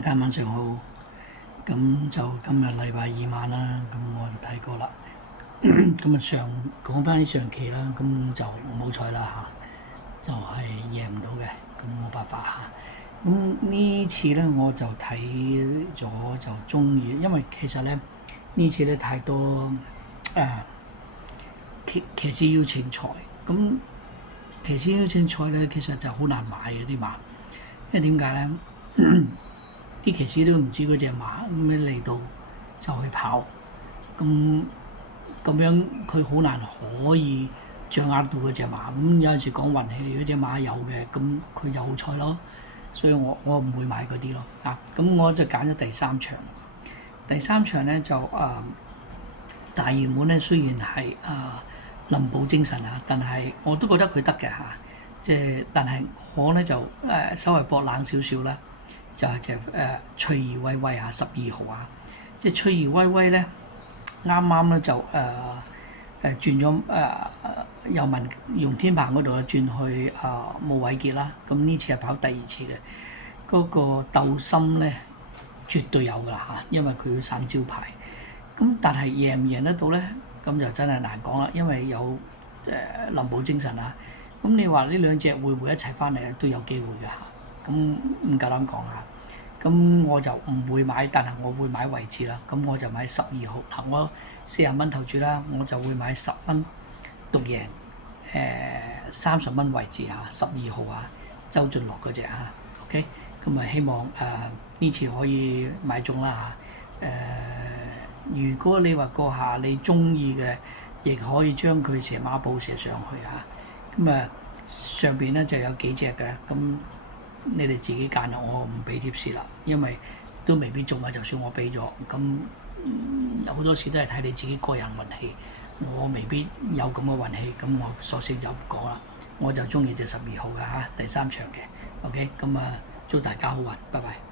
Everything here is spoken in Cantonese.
大家晚上好，咁就今日禮拜二晚啦，咁我就睇過啦。咁講翻啲上期啦，咁就冇彩啦嚇，就係贏唔到嘅，咁冇辦法嚇。咁呢次咧我就睇咗就中意，因為其實咧呢次咧太多騎師邀請賽，咁騎師邀請賽咧其實就好難買嘅啲馬，因為點解咧？啲騎師都唔知嗰隻馬咁樣嚟到就去跑，咁樣佢好難可以掌握到嗰隻馬。咁有陣時講運氣，嗰隻馬有嘅，咁佢就好彩咯。所以我唔會買嗰啲咯。咁我就揀咗第三場。第三場咧就大熱門咧，雖然係林寶精神啊，但係我都覺得佢得嘅嚇。即係但係我咧就稍微搏冷少少啦。就係隻翠兒威威啊，12號啊，即係翠兒威威咧，啱啱咧就轉咗由容天鵬嗰度轉去武偉傑啦，咁呢次係跑第二次嘅，嗰個鬥心咧絕對有㗎啦嚇，因為佢要省招牌，咁但係贏唔贏得到咧，咁就真係難講啦，因為有林寶精神啊，咁你話呢兩隻會唔會一齊翻嚟咧？都有機會㗎嚇。咁唔夠膽講下，咁我就唔會買，但係我會買位置啦。咁我就買12號嗱，我40蚊投注啦，我就會買10蚊獨贏，30蚊位置嚇，12號啊，周俊樂嗰隻嚇 ，OK， 咁啊希望呢次可以買中啦嚇。如果你話個下你中意嘅，亦可以將佢射馬寶射上去嚇。咁上邊咧就有幾隻嘅咁。你哋自己揀啦，我唔俾貼士啦，因為都未必中啊。就算我俾咗，咁好多時都係睇你自己個人運氣。我未必有咁嘅運氣，咁我索性就唔講啦。我就中意隻12號嘅嚇，第三場嘅。OK，咁祝大家好運，拜拜。